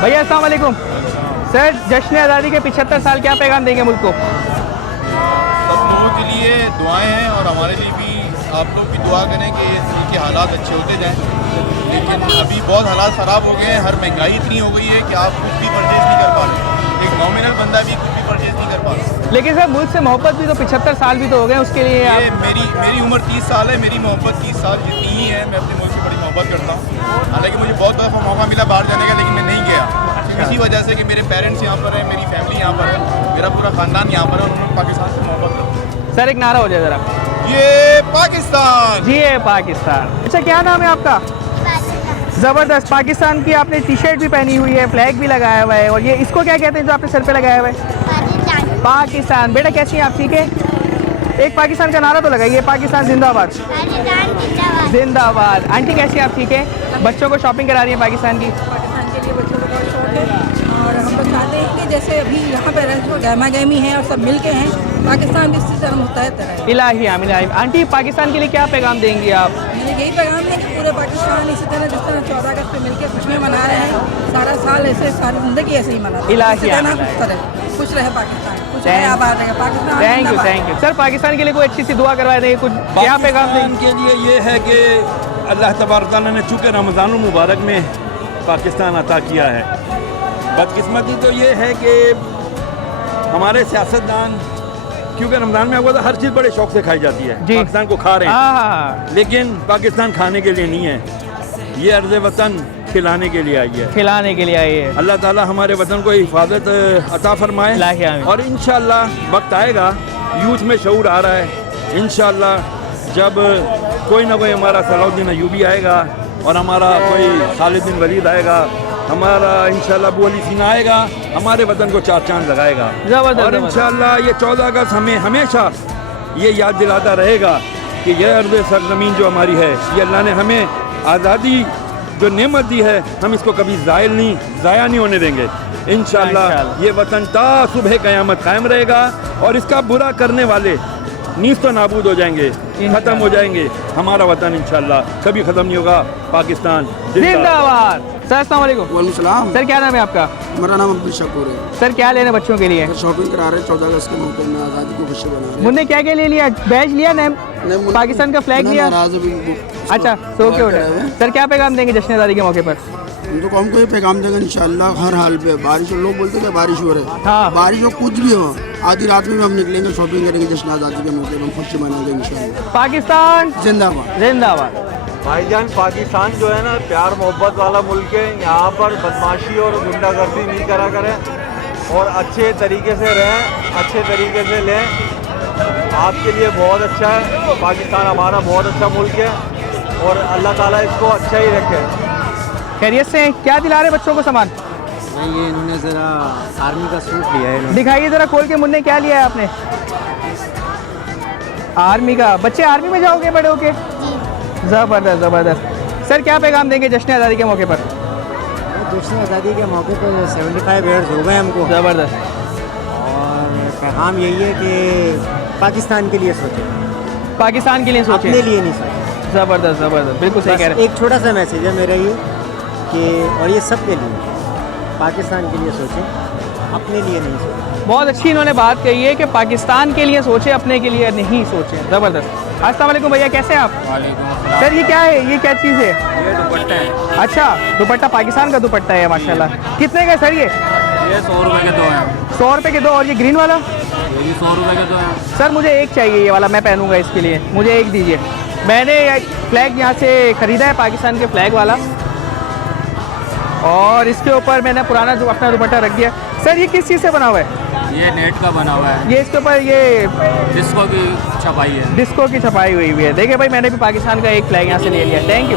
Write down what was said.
भैया अस्सलाम वालेकुम। सर जश्न आज़ादी के 75 साल क्या पैगाम देंगे मुल्क को? सब लोगों के लिए दुआएं हैं और हमारे लिए भी आप लोग भी दुआ करें कि इनके हालात अच्छे होते जाएं। लेकिन अभी बहुत हालात ख़राब हो गए हैं, हर महंगाई इतनी हो गई है कि आप कुछ भी परचेज़ नहीं कर पा रहे। एक नॉमिनल बंदा भी कुछ भी परचेज़ नहीं कर पा रहा। लेकिन सर मुल्क से मोहब्बत भी तो 75 साल भी तो हो गए, उसके लिए ये मेरी उम्र 30 साल है, मेरी मोहब्बत 30 साल जितनी ही है। मैं अपने मुल्क से बड़ी मोहब्बत करता हूँ। हालांकि मुझे बहुत दफ़ा मौका मिला बाहर जाने का, लेकिन मैं नहीं गया इसी वजह से कि मेरे पेरेंट्स यहाँ पर हैं, मेरी फैमिली यहाँ पर है, मेरा पूरा ख़ानदान यहाँ पर है और उन्होंने पाकिस्तान से मोहब्बत करते हैं। सर एक नारा हो जाए ज़रा। ये पाकिस्तान, जी है पाकिस्तान। अच्छा क्या नाम है आपका? ज़बरदस्त। पाकिस्तान की आपने टी शर्ट भी पहनी हुई है, फ्लैग भी लगाया हुआ है, और ये इसको क्या कहते हैं जो आपने सर पे लगाया हुआ है? पाकिस्तान। बेटा कैसी हैं आप, ठीक है? एक पाकिस्तान का नारा तो लगाइए, पाकिस्तान जिंदाबाद। जिंदाबाद। आंटी कैसी हैं आप, ठीक है? बच्चों को शॉपिंग करा रही है पाकिस्तान की? पाकिस्तान के लिए बच्चों को बहुत शौक है और हम लोग चाहते हैं कि जैसे अभी यहाँ पर जो गहमा गहमी है और सब मिल के हैं, पाकिस्तान भी इसी तरह मुतहद रहे। इलाही आमीन आमीन। आंटी पाकिस्तान के लिए क्या पैगाम देंगी आप? मेरा यही पैगाम है कि पूरे पाकिस्तान इसी तरह जिस तरह 14 अगस्त पे मिलकर खुशियाँ मना रहे हैं, सारा साल ऐसे सारी ज़िंदगी ऐसे ही मना इलाही खुश रहे पाकिस्तान, खुश रहे, आबाद रहे Pakistan. Thank you sir. Pakistan के लिए कोई अच्छी सी दुआ करवा देंगे, कुछ क्या पैगाम देंगे? के लिए ये है कि अल्लाह तबारक तआला ने चूँकि रमज़ान मुबारक में पाकिस्तान अता किया है, बदकिस्मती तो ये है कि हमारे सियासतदान, क्योंकि रमज़ान में आपको हर चीज़ बड़े शौक से खाई जाती है, पाकिस्तान को खा रहे हैं, लेकिन पाकिस्तान खाने के लिए नहीं है, ये अर्ज़ वतन खिलाने के लिए आई है। खिलाने के लिए आई है। अल्लाह ताला हमारे वतन को हिफाजत अता फरमाए और इंशाअल्लाह वक्त आएगा, यूथ में शऊर आ रहा है, इंशाअल्लाह जब कोई ना कोई हमारा सलाउद्दीन अयूबी आएगा और हमारा कोई खालिद बिन वलीद आएगा, हमारा इंशाअल्लाह अबू अली सीना आएगा, हमारे वतन को चार चांद लगाएगा। और इंशाअल्लाह ये 14 अगस्त हमें हमेशा ये याद दिलाता रहेगा कि यह अर्ज़ सरज़मीन जो हमारी है, ये अल्लाह ने हमें आज़ादी जो नेमत दी है, हम इसको कभी ज़ाया नहीं होने देंगे। इंशाअल्लाह ये वतन ता सुबह क़यामत कायम रहेगा और इसका बुरा करने वाले नीज़ तो नाबूद हो जाएंगे, ख़त्म हो जाएंगे। हमारा वतन इंशाअल्लाह कभी ख़त्म नहीं होगा। पाकिस्तान जिंदाबाद। सर अस्सलाम वालेकुम। वालेकुम सलाम। सर क्या नाम है आपका? मेरा नाम अब्दुल शकूर है। सर क्या लेना बच्चों के लिए? शॉपिंग करा रहे हैं 14 अगस्त के मौके में, आज़ादी को खुशी बना रहे हैं। मुन्ने क्या क्या ले लिया? बैज लिया ना, पाकिस्तान का फ्लैग लिया? अच्छा सो के उठा। सर क्या पैगाम देंगे जश्न आज़ादी के मौके पर? तो हमको ये पैगाम देगा इंशाअल्लाह हर हाल पे। बारिश, लोग बोलते हैं कि बारिश हो रही है, हाँ। बारिश हो कुछ भी हो, आधी रात में भी हम निकलेंगे, शॉपिंग करेंगे, जश्न आज़ादी के मौके पर हम खुशी मनाएंगे इंशाअल्लाह। पाकिस्तान जिंदाबाद। जिंदाबाद। भाईजान पाकिस्तान जो है ना प्यार मोहब्बत वाला मुल्क है, यहाँ पर बदमाशी और गुंडागर्दी नहीं करा करें और अच्छे तरीके से रहें, अच्छे तरीके से लें। आपके लिए बहुत अच्छा है, पाकिस्तान हमारा बहुत अच्छा मुल्क है और अल्लाह ताला इसको अच्छा ही रखे। खैरियत से? क्या दिला रहे बच्चों को सामान? ये इन्होंने ज़रा आर्मी का सूट लिया है। दिखाइए ज़रा खोल के। मुन्ने क्या लिया है आपने? आर्मी का। बच्चे आर्मी में जाओगे बड़े होके? ज़बरदस्त ज़बरदस्त। सर क्या पैगाम देंगे जश्न आज़ादी के मौके पर? जश्न आज़ादी के मौके पर 75 ईयर्स हो गए हमको। ज़बरदस्त। और पैगाम यही है कि पाकिस्तान के लिए सोचें, पाकिस्तान के लिए सोचें, अपने लिए नहीं सोचें। ज़बरदस्त ज़बरदस्त, बिल्कुल सही कह रहे हैं। एक छोटा सा मैसेज है मेरा ये कि, और ये सब के लिए, पाकिस्तान के लिए सोचें, अपने लिए नहीं सोचें। बहुत अच्छी इन्होंने बात कही है कि पाकिस्तान के लिए सोचें, अपने के लिए नहीं सोचें। ज़बरदस्त। अस्सलाम वालेकुम भैया, कैसे हैं आप? सर ये क्या है, ये क्या चीज़ है? ये दुपट्टा है। अच्छा दुपट्टा, पाकिस्तान का दुपट्टा है माशाल्लाह। कितने का सर ये? 100 रुपये के 2 हैं। 100 रुपये के 2। और ये ग्रीन वाला? ये भी 100 रुपये के 2 हैं। सर मुझे एक चाहिए, ये वाला मैं पहनूंगा, इसके लिए मुझे एक दीजिए। मैंने फ्लैग यहाँ से ख़रीदा है, पाकिस्तान के फ्लैग वाला, और इसके ऊपर मैंने पुराना जो अपना दुपट्टा रख दिया। सर ये किस चीज़ से बना हुआ है? ये नेट का बना हुआ है। ये इसके ऊपर ये डिस्को की छपाई है। डिस्को की छपाई हुई है। देखिए भाई मैंने भी पाकिस्तान का एक फ्लैग यहाँ से ले लिया। Thank you.